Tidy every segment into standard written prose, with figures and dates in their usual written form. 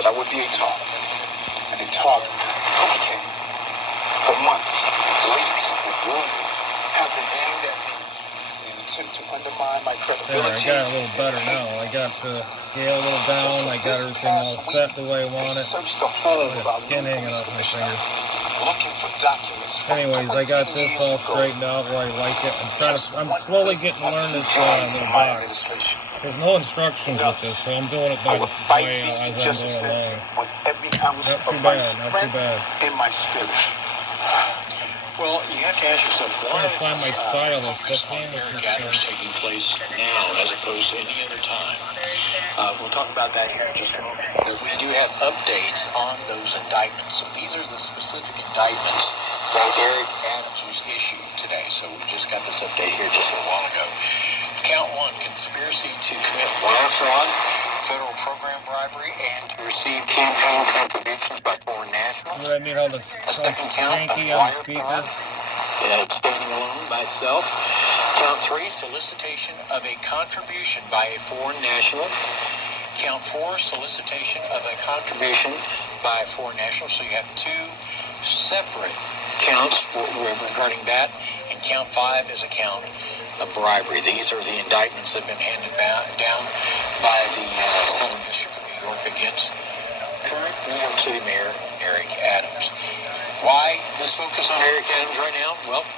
but I would be a target. And a target cocaine for months, weeks, and rumors have been aimed at me in an attempt to undermine my credibility. There, I got it a little better now. I got the scale a little down. I got everything all set the way I want it. I got skin hanging off my finger. Anyways, I got this all straightened out where I like it. I'm slowly getting to learn this little box. There's no instructions with this, so I'm doing it by the way as I'm going along. Not too bad, not too bad. In my spirit. Well, you have to ask yourself, why I'm trying to find my stylus. What came with this gatherings taking place now as opposed to any other time? We'll talk about that here in just a moment. But we do have updates on those indictments. So these are the specific indictments that Eric Adams was issued today. So we just got this update here just a little while ago. Count 1, conspiracy to commit wire fraud, federal program bribery, and to receive campaign contributions by foreign nationals. You know what I mean? How the second count, janky on the speaker. It's standing alone by itself. Count 3, solicitation of a contribution by a foreign national. Count 4, solicitation of a contribution by a foreign national. So you have 2 separate counts regarding that. And count 5 is a count of bribery. These are the indictments that have been handed down by the Southern District of New York against current New York City Mayor Eric Adams. Why this focus on Eric Adams right now? Well,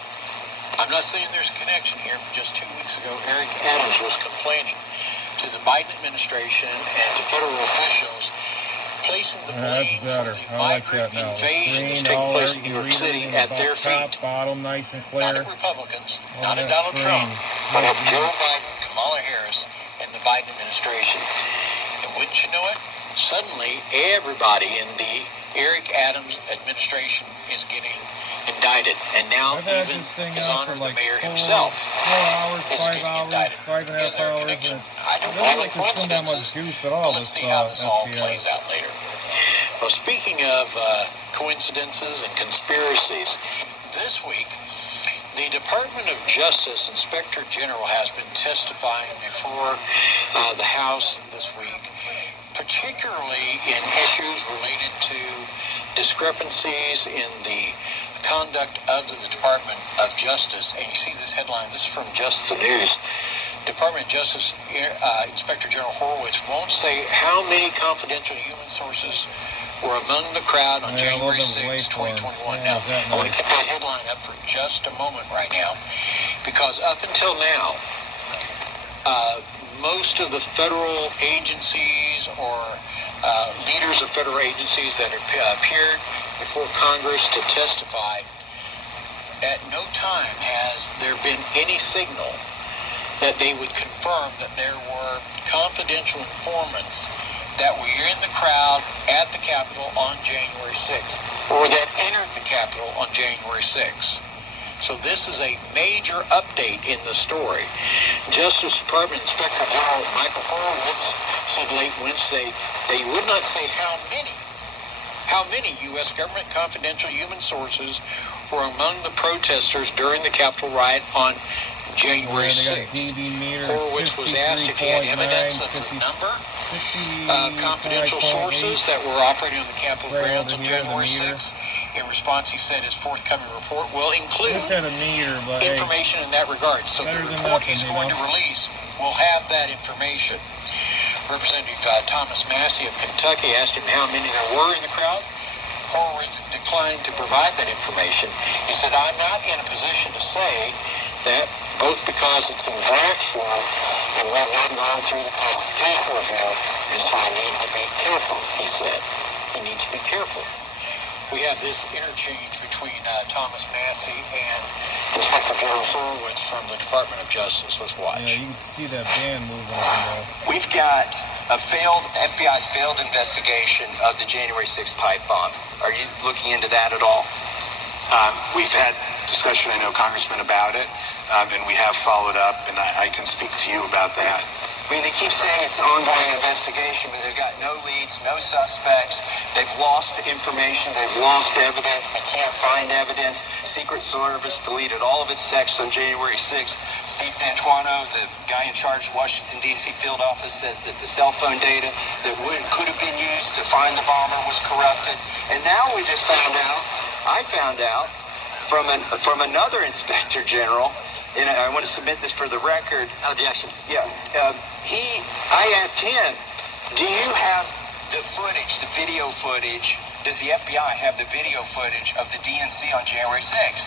I'm not saying there's a connection here. Just 2 weeks ago, Eric Adams was complaining to the Biden administration and to federal officials, placing the blame for the migrant invasion that's taking place in New York City at their feet. Bottom, nice and clear. Not at Republicans, not at Donald Trump, but at Joe Biden, Kamala Harris, and the Biden administration. And wouldn't you know it? Suddenly, everybody in the Eric Adams administration is getting indicted, and now even His Honor the Mayor himself 4 hours, is 5 getting hours, indicted. 5.5 hours, and it's I don't really believe in consume that much coincidences. juice at all. Let's This see how this all SBI. plays out later. Well, speaking of coincidences and conspiracies, this week the Department of Justice Inspector General has been testifying before the House this week, particularly in issues related to discrepancies in the conduct of the Department of Justice. And you see this headline, this is from Just the News. Department of Justice Inspector General Horowitz won't say how many confidential human sources were among the crowd on January 6, 2021. Now, I want to keep that headline up for just a moment right now, because up until now, most of the federal agencies or leaders of federal agencies that appeared before Congress to testify, at no time has there been any signal that they would confirm that there were confidential informants that were in the crowd at the Capitol on January 6th, or that entered the Capitol on January 6th. So this is a major update in the story. Justice Department Inspector General Michael Horowitz said late Wednesday they would not say how many U.S. government confidential human sources were among the protesters during the Capitol riot on January 6th. Horowitz was asked if he had evidence of the number of confidential sources that were operating on the Capitol grounds on January 6th. In response, he said his forthcoming report will include information in that regard. So the report he's going to release will have that information. Representative Thomas Massey of Kentucky asked him how many there were in the crowd. Horowitz declined to provide that information. He said, I'm not in a position to say that, both because it's in draft form and we have not gone through the classification review, and so I need to be careful, he said. You need to be careful. We have this interchange between Thomas Massey and Inspector General Horowitz from the Department of Justice. Let's watch. Yeah, you can see that band moving up. We've got FBI's failed investigation of the January 6th pipe bomb. Are you looking into that at all? We've had discussion, I know, Congressman, about it, and we have followed up, and I can speak to you about that. I mean, they keep saying it's an ongoing investigation, but they've got no leads, no suspects. They've lost information. They've lost evidence. They can't find evidence. Secret Service deleted all of its texts on January 6th. Steve D'Antuono, the guy in charge of Washington, D.C. field office, says that the cell phone data that could have been used to find the bomber was corrupted. And now we just I found out from another inspector general, and I want to submit this for the record. Objection. Yeah. I asked him, do you have the footage, the video footage? Does the FBI have the video footage of the DNC on January 6th?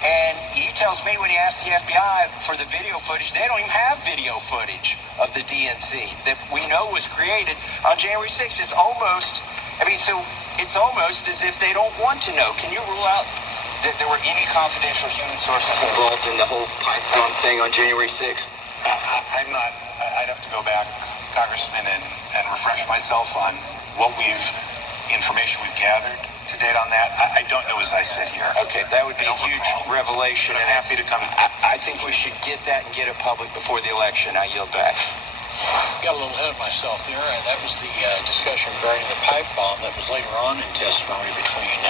And he tells me when he asked the FBI for the video footage, they don't even have video footage of the DNC that we know was created on January 6th. It's almost as if they don't want to know. Can you rule out that there were any confidential human sources involved in the whole pipe bomb thing on January 6th? I'm not. I'd have to go back, Congressman, and refresh myself on information we've gathered to date on that. I don't know as I sit here. Okay, that would be a huge revelation. I'm happy to come. I think we should get that and get it public before the election. I yield back. Got a little ahead of myself there. That was the discussion regarding the pipe bomb that was later on in testimony between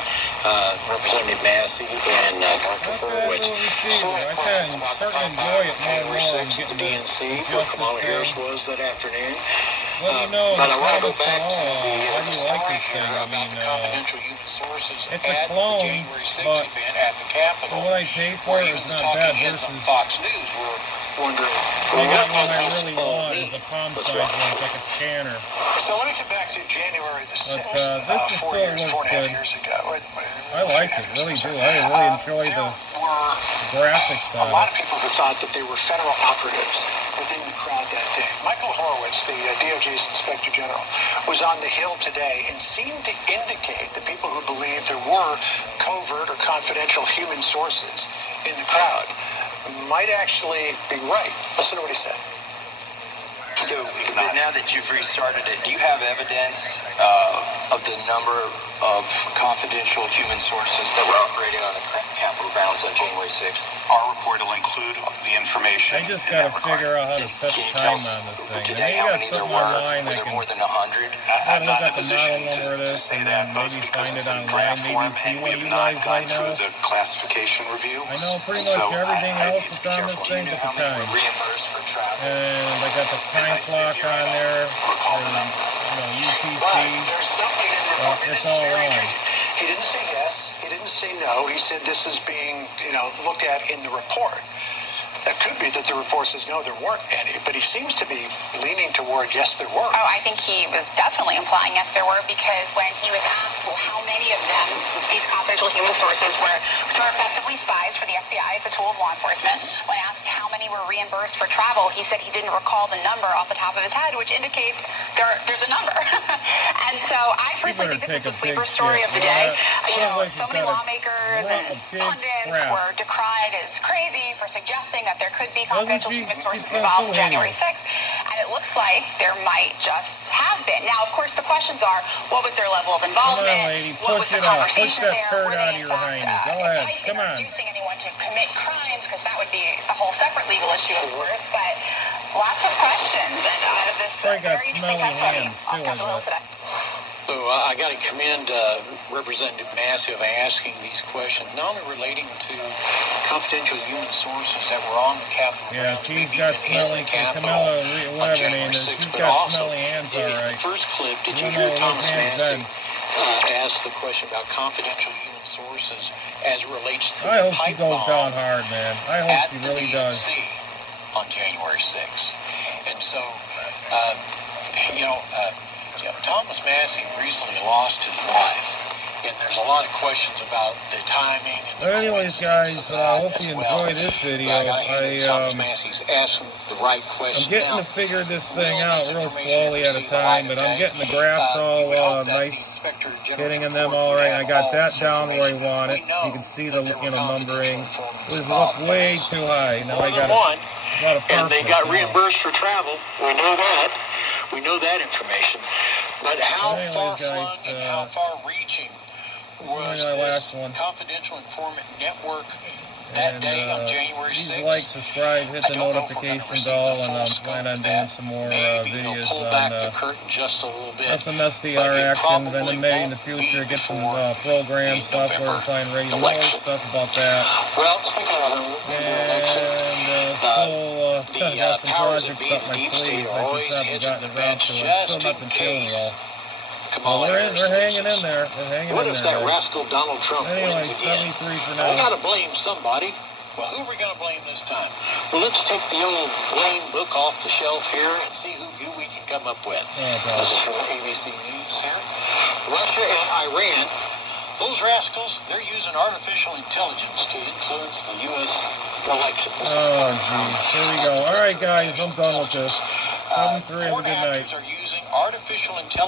Representative Massey and Dr. Horowitz. I can certainly enjoy it more and January more. 6th, the DNC, where Kamala Harris was that afternoon. Let me know. But I want to go comments back to below. the How do you like story this thing? here I about mean, the confidential human sources it's a at clone, the January 6th but event at the Capitol. for what I paid for where it, even it's the not talking bad heads on versus Fox News were wondering, they well, got what one does I this really all want mean? is a palm Let's size watch. one. It's like a scanner. So let me get back to January the 6th. But this is 4 still years, looks 4.5 good. years ago. I like it, really do. I really enjoy the graphics a on lot it. of people who thought that there were federal operatives within the crowd that day. Michael Horowitz, the DOJ's Inspector General, was on the Hill today and seemed to indicate that people who believed there were covert or confidential human sources in the crowd might actually be right. Listen to what he said. So, but now that you've restarted it, do you have evidence of the number of confidential human sources that were operating on the Capitol grounds on January 6th? Our report will include the information. I just in got to that regard. figure out how to set Can the you tell time us on this thing. today And how maybe many got there something were? online Were I there can more than 100? gotta I'm look not at in a the model position number of to this say and that, then both maybe because find it's it in online. draft Maybe form, see and we what have you not guys gone right now. through the classification review. I know pretty much So everything I else need to that's be on careful. this thing Do you but know the how many time. were reimbursed for travel? And I got the time clock on there, and UTC. There's something in the report. It's all wrong. He didn't say yes. He didn't say no. He said this is being, looked at in the report. It could be that the report says no, there weren't any, but he seems to be leaning toward yes, there were. Oh, I think he was definitely implying yes, there were, because when he was asked, well, how many of them, these confidential human sources, which are effectively spies for the FBI as a tool of law enforcement, when asked how many were reimbursed for travel, he said he didn't recall the number off the top of his head, which indicates there's a number. And so I personally think this is the sleeper story of the day. So many lawmakers and pundits were decried as crazy for suggesting that there could be confidential human sources involved January 6th, and it looks like there might just have been. Now, of course, the questions are, what was their level of involvement? Come on, lady, What was push the it out. conversation Push that there? turd Were out they, of in your fact, hiney. Go ahead. advising Come or on. inducing anyone to commit crimes? Because that would be a whole separate legal issue, of course. But lots of questions, and out of this Probably got very interesting smelly testimony hands, on too, Capitol Hill I bet. today. So I got to commend Representative Massey of asking these questions, not only relating to confidential human sources that were on the Capitol. Yeah, grounds, she's maybe got even in smelly, the Capitol Camilla, on whatever her January name is, 6th, she's but got also, smelly hands, in all right. the first clip, did you You hear know Thomas his hand's Massey been. ask the question about confidential human sources as it relates to I the hope she pipe goes bomb down hard, man. I hope at she the really DNC does. on January 6th. And so, Thomas Massey recently lost his wife, and there's a lot of questions about the timing. And But anyways, guys, hopefully you enjoyed this video. Thomas Massey's asking the right question. I'm getting to figure this thing out real slowly at a time, but I'm getting the graphs all nice, getting in them all right. I got that down where I want it. You can see the numbering. It was up way too high. Now I got a lot of and they perfect got now. reimbursed for travel. We know that. We know that information. But how Anyways, far-flung guys, and how far-reaching was our this last one. confidential informant network that And day on January 6th? please like, subscribe, hit the notification bell, and I'm planning on doing some more videos pull back the on curtain just a little bit. some SDR But it actions, and probably then maybe in the won't future be get some before programs, the software to November find radio election. stuff about that. Well, speaking of the November election, And still the got some powers that projects be, up the my deep sleeve. state, are I always just haven't hedging gotten the around bets to it. just Still in nothing feeling case well. Oh, Kamala Harris. we're hanging in there. We're hanging What in if there. that guys. rascal Donald Trump Anyway, wins again? 73 for We now. got to blame somebody. Well, who are we going to blame this time? Well, let's take the old blame book off the shelf here and see who we can come up with. Oh, God. This is from ABC News here. Russia and Iran, those rascals, they're using artificial intelligence to influence the U.S. election. This is Oh, coming from, geez. Here we go. All right, guys, I'm done with this. 7-3, have a foreign good night. actors are using artificial intelligence